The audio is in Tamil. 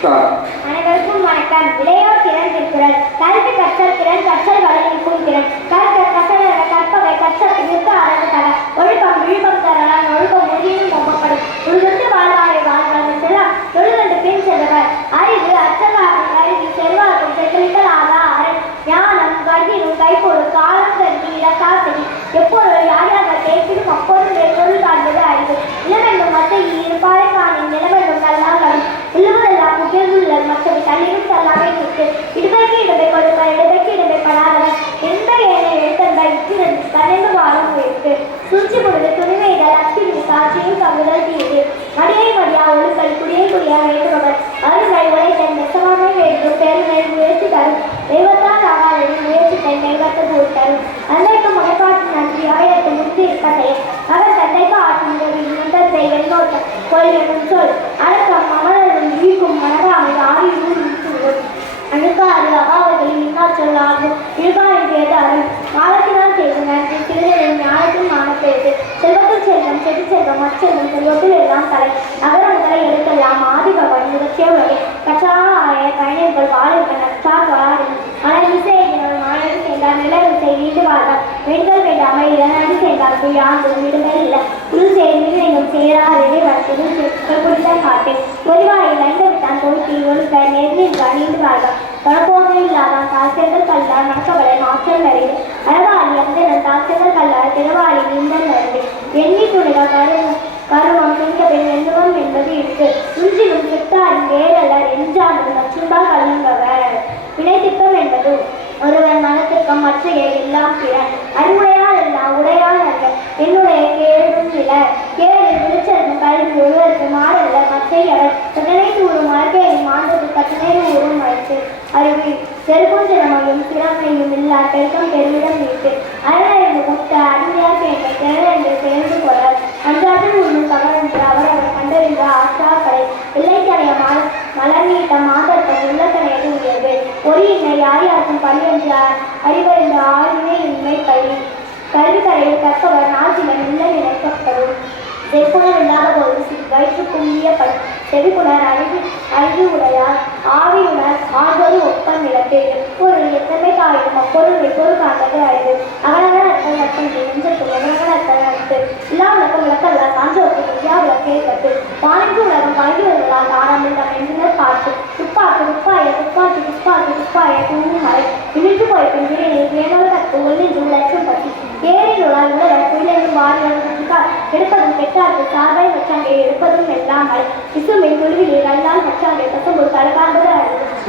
அனைவருக்கும் வணக்கம். இளையோர் திறன் திருக்குறள். கல்வி கற்றல் திறன், கற்றல் வளர்க்கும் திறன். கற்பவை கற்றல் நிறுத்த அறந்தக ஒழுக்கம் விழுப்பம் தரலாம் ஒழுக்கம் மொழியிலும் ஒப்பப்படும். உழுது வாழ்வாரை வாழ்வார்கள் செல்லாம் தொழுகண்டு பின் செல்வர். அறிவு அச்சலாகும் அறிவு செல்வாக்கும் செல்லித்தல் ஆகா அரண் ஞானம் கல்வியும் கைப்பொருள் காலம் கல்வி இடக்காசதி எப்பொருள் யார் யார் கேட்பினும் அப்பொருள் மேற்கொள் காண்பது அறிவு. இளமென்னும் மத்தையில் இருப்பாரை காணின் நிலவென்னும் நல்லாங்களும் உள்ளுவதெல்லாம் முக்கியங்கள் மற்றவை தள்ளிடும் தள்ளாமை நிற்கு இடுமைக்கு இடமை கொடுப்பார் இடமைக்கு இடமை படாதவர் எந்த ஏனை எழுத்தன்பை இத்திரண்டு கண்ணென்று வாழும் இருக்கு சூழ்ச்சி பொழுது துணிமைகள் அத்திரிவு சாட்சியும் தங்குதல் தீது மடியை மடியா ஒழுக்கல் குடியை குடியா வேண்டுபவர் அருமை உழைத்தல் நெசவாமை வேண்டும் பெருமை முயற்சி தரும் தெய்வத்தால் ஆகாதது முயற்சித்தை தெய்வத்தை போல் தரும் அன்னைக்கு முனைப்பாட்டு நன்றி அவையத்து முந்தி இருக்கட்டையே அவர் தந்தைக்கு ஆற்றும் முந்தத்தை வெண்ணோட்டம் கொள்ளும் சொல் அடக்கம் அமரரும் ஈக்கும் மனதாமை ஆறியும் அழுக்காறு அபாவர்களின் இன்னால் சொல்லாகும் இழுக்காரின் பேரு அருள் மாதத்தினால் செய்து நன்றி திருநெல்வேலி ஞானத்தில் மானப்பேது செல்வத்தில் செல்வம் செடி செல்வம் மச்செல்வம் செல்வத்தில் எல்லாம் தலை நகரங்களை எழுத்தெல்லாம் ஆதிபவன் முதற்சிய உலகை கற்றாய பயணிகள் வாழ்கள் நற்றார் வாழ மலர் விசையினர் மாணவி செய்தார் நிலவு செய்து வாழ்வார் வெண்கள் வேண்டாமை இதனடி செய்தார்கள் யாரும் விடுதல் இல்லை குழு செய்யும் சேராதே வளர்த்தது குடித்தான் காட்டு ஒருவாயில் ஐந்தவித்தான் தொழுத்தி ஒழுக்க நேர்நில் அணிந்து வாழ்வார் தனப்போது இல்லாதான் தாசியர்கள் கல்லார் நடக்கவலை மாற்றல் வரைது அறவாளி அந்த தாசியர்கள் கல்லார் திருவாளி நீந்தல் வருது எண்ணி துணிகள் கருவம் துணிக்க பெண் எண்ணுவம் என்பது இருக்கு உஞ்சிலும் கிட்டாரின் வேறல்லர் என்றாலும் நச்சுண்டால் கல்லுங்கவர் வினைத்திட்டம் என்பது ஒருவன் மனத்திற்கும் மற்ற எல்லாம் பிறன் அறிவுடையால் எல்லாம் உடையால் அல்ல என்னுடைய கேடும் இல கேடு விழிச்சலும் கல்வி ஒருவருக்கு மாறல்ல மற்றையவர் கட்டணை தூரும் வாழ்க்கையை மாண்டது கட்டணை ஊரும் வைத்து அறிவு செருக்குஞ்சனமையும் திறமையும் இல்லா பெருக்கம் பெருமிடம் நீட்டு அரண் முத்த அறிஞர் கேட்ட திறனென்று சேர்ந்து கொள்ளார் அன்றாட்டில் உண்ணும் தவறென்று அவரவர் கண்டறிந்த ஆற்றாக்களை எல்லைக்கடைய மலர் நீட்ட மாதத்தம் உள்ளத்தனையது உயர்வு பொறியின்மை யார் யாருக்கும் பள்ளி என்று அறிவறிந்த ஆளுமை இன்மை கல்வி கல்வி கரையில் கற்பவர் நாசிவன் இல்லை நினைக்கப்படும் செப்புணர் இல்லாத போது வயிற்றுக்கும் ஈயப்படும் செவிப்புணர் அறிவு உடையார் ஆவியுணர் ஆழ்வது ஒப்பன் நிலத்து எப்பொருள் எத்தனை தாயிடும் அப்பொருள் எப்பொருள் காண்பது அறிவு அகலங்கள் அர்த்தம் அர்த்தம் நெஞ்சத்தும் எவரங்கள் அர்த்தம் நடத்து இல்லா விளக்கம் விளக்கல்ல சான்றோருக்கு இந்தியா விளக்கே கட்டு வானிற்கு உலகம் பழகி வருவதால் ஆரம்பித்தம் என்றினர் பார்த்து துப்பாக்கு துப்பாய துப்பாக்கி துப்பாக்கி துப்பாய தூங்கும் மறை விழித்து போய்க்கும் வீரனில் வேணவர் கற்று ஒல்லின்று லட்சம் பற்றி ஏரில் உலர் உலர் குயிலும் வாரியால் எடுப்பதும் கெட்டார்க்கு சார்பை வச்சாங்கே எடுப்பதும் எல்லாம் இசுமின் குழுவிலே